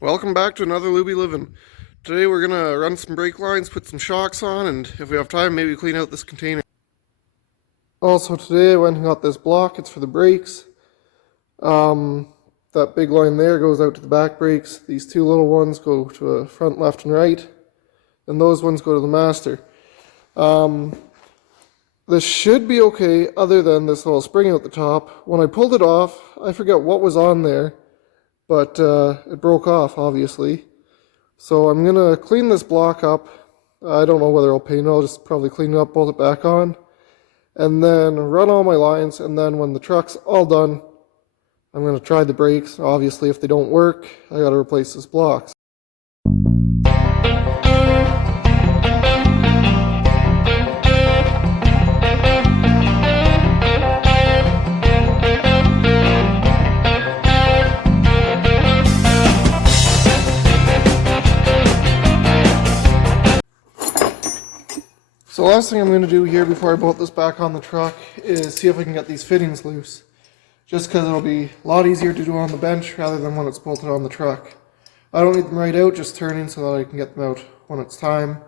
Welcome back to another Luby Livin'. Today we're gonna run some brake lines, put some shocks on, and if we have time, maybe clean out this container. Also today I went and got this block. It's for the brakes. That big line there goes out to the back brakes. These two little ones go to the front, left, and right. And those ones go to the master. This should be okay other than this little spring at the top. When I pulled it off, I forget what was on there, but it broke off, obviously. So I'm going to clean this block up. I don't know whether I'll paint it. I'll just probably clean it up, bolt it back on, and then run all my lines. And then when the truck's all done, I'm going to try the brakes. Obviously, if they don't work, I got to replace this block. So the last thing I'm going to do here before I bolt this back on the truck is see if I can get these fittings loose. Just because it'll be a lot easier to do on the bench rather than when it's bolted on the truck. I don't need them right out, just turning so that I can get them out when it's time.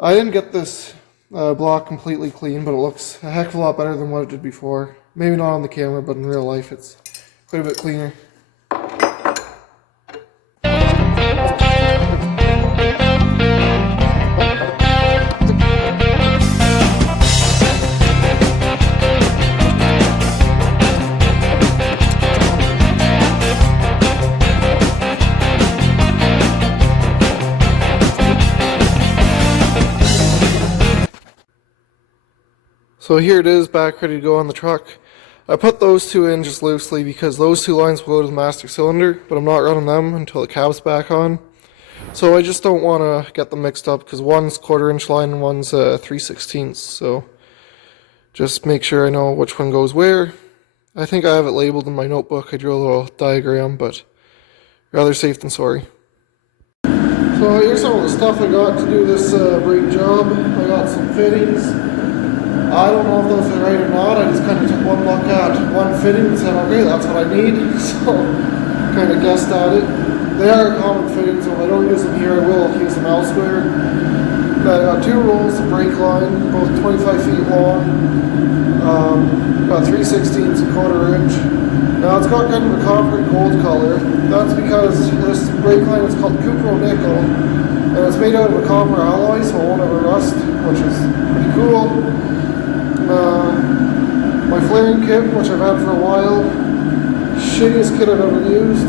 I didn't get this block completely clean, but it looks a heck of a lot better than what it did before. Maybe not on the camera, but in real life it's quite a bit cleaner. So here it is, back ready to go on the truck. I put those two in just loosely because those two lines will go to the master cylinder, but I'm not running them until the cab's back on. So I just don't want to get them mixed up because one's 1/4 inch line and one's 3/16. So just make sure I know which one goes where. I think I have it labeled in my notebook. I drew a little diagram, but rather safe than sorry. So here's some of the stuff I got to do this brake job. I got some fittings. I don't know if those are right or not. I just kind of took one look at one fitting and said, okay, that's what I need. So kind of guessed at it. They are common fittings, so if I don't use them here, I will use them elsewhere. I got 2 rolls of brake line, both 25 feet long. Got 3/16 and 1/4 inch. Now it's got kind of a copper and gold color. That's because this brake line is called Cupro nickel, and it's made out of a copper alloy, so it won't ever rust, which is pretty cool. My flaring kit, which I've had for a while, shittiest kit I've ever used.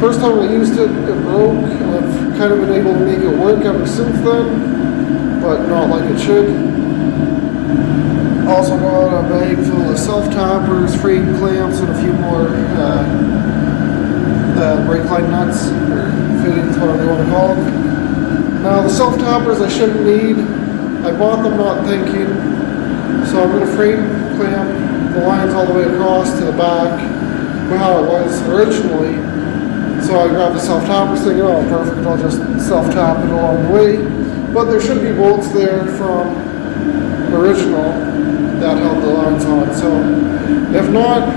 First time I used it, it broke, and I've kind of been able to make it work ever since then, but not like it should. Also got a bag full of self-tappers, frame clamps, and a few more brake line nuts, or fittings, whatever you want to call them. Now the self-tappers I shouldn't need. I bought them not thinking. So I'm going to frame clamp the lines all the way across to the back, how it was originally. So I grabbed the self-tappers thinking, oh perfect, I'll just self-tap it along the way. But there should be bolts there from original that held the lines on. So if not,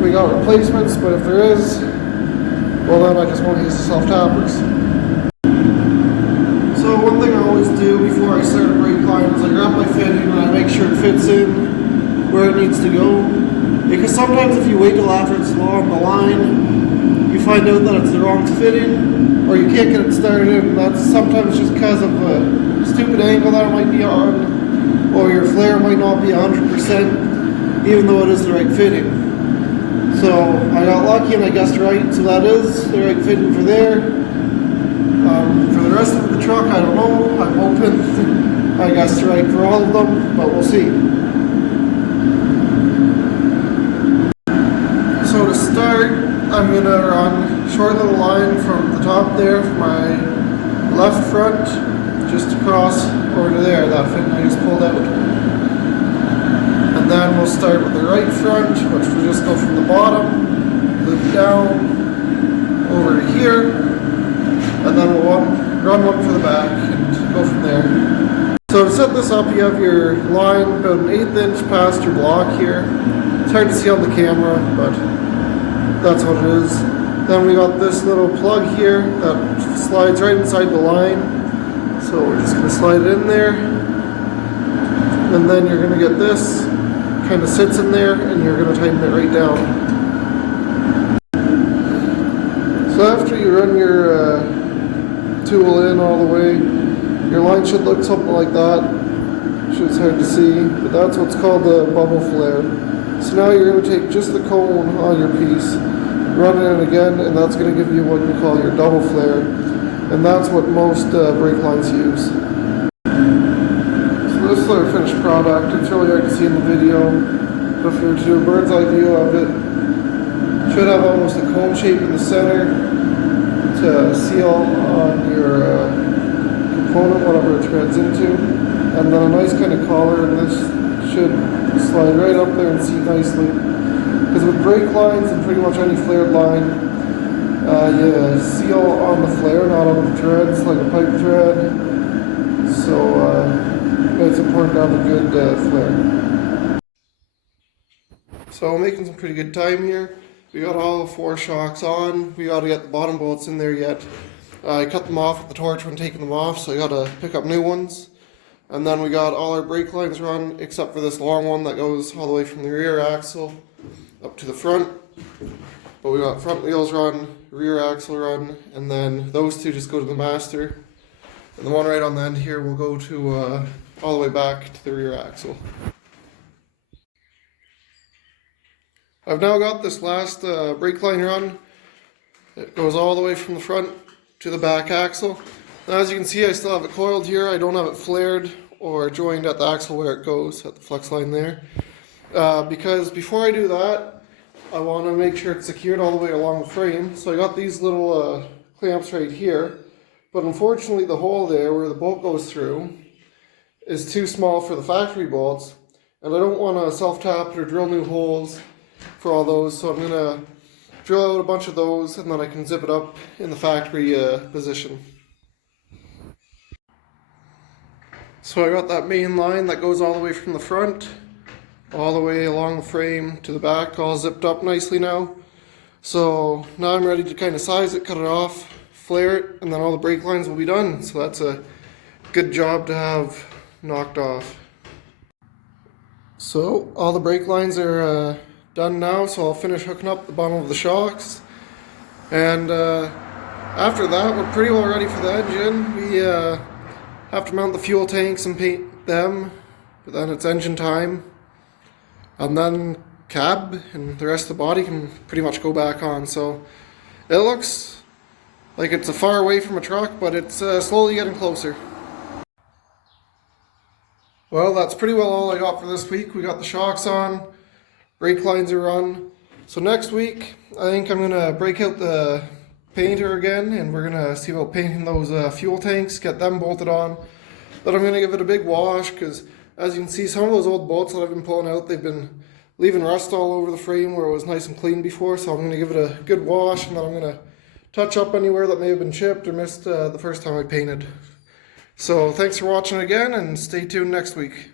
we got replacements, but if there is, well then I just won't use the self-tappers. So one thing I always do before I start a brake line is I grab my fitting and I make sure it fits in where it needs to go. Because sometimes if you wait till after it's low on the line, you find out that it's the wrong fitting, or you can't get it started, and that's sometimes just because of a stupid angle that it might be on, or your flare might not be 100%, even though it is the right fitting. So I got lucky and I guessed right, so that is the right fitting for there. For the rest of the truck, I don't know. I'm hoping I guessed right for all of them, but we'll see. So to start, I'm going to run a short little line from the top there, from my left front, just across over to there, that fitting I just pulled out. And then we'll start with the right front, which will just go from the bottom, loop down, over to here, and then we'll run one for the back and go from there. So So to set this up, you have your line about an 1/8 inch past your block here. It's hard to see on the camera, but that's what it is. Then we got this little plug here that slides right inside the line. So we're just going to slide it in there. And then you're going to get this, kind of sits in there, and you're going to tighten it right down. So after you run your tool in all the way, your line should look something like that. It's hard to see, but that's what's called the bubble flare. So now you're going to take just the cone on your piece, run it in again, and that's going to give you what we call your double flare. And that's what most brake lines use. So this is our finished product. It's really hard to see in the video, but if you were to do a bird's eye view of it, it should have almost a cone shape in the center to seal on your component, whatever it threads into, and then a nice kind of collar, and this should slide right up there and seat nicely. Because with brake lines and pretty much any flared line, you seal on the flare, not on the threads like a pipe thread. So it's important to have a good flare. So we're making some pretty good time here. We got all 4 shocks on. We got to get the bottom bolts in there yet. I cut them off with the torch when taking them off, so I got to pick up new ones. And then we got all our brake lines run, except for this long one that goes all the way from the rear axle up to the front. But we got front wheels run, rear axle run, and then those 2 just go to the master. And the one right on the end here will go to all the way back to the rear axle. I've now got this last brake line run. It goes all the way from the front to the back axle. Now, as you can see, I still have it coiled here. I don't have it flared or joined at the axle where it goes, at the flex line there. Because before I do that, I want to make sure it's secured all the way along the frame. So I got these little clamps right here. But unfortunately, the hole there where the bolt goes through is too small for the factory bolts. And I don't want to self-tap it or drill new holes for all those. So I'm going to drill out a bunch of those, and then I can zip it up in the factory position. So I got that main line that goes all the way from the front, all the way along the frame to the back, all zipped up nicely now. So now I'm ready to kind of size it, cut it off, flare it, and then all the brake lines will be done. So that's a good job to have knocked off. So all the brake lines are done now, so I'll finish hooking up the bottom of the shocks, and after that we're pretty well ready for the engine. We have to mount the fuel tanks and paint them, but then it's engine time, and then cab and the rest of the body can pretty much go back on. So it looks like it's a far away from a truck, but it's slowly getting closer. Well, that's pretty well all I got for this week. We got the shocks on, brake lines are run. So next week, I think I'm going to break out the painter again, and we're going to see about painting those fuel tanks, get them bolted on. Then I'm going to give it a big wash, because as you can see, some of those old bolts that I've been pulling out, they've been leaving rust all over the frame where it was nice and clean before. So I'm going to give it a good wash, and then I'm going to touch up anywhere that may have been chipped or missed the first time I painted. So thanks for watching again, and stay tuned next week.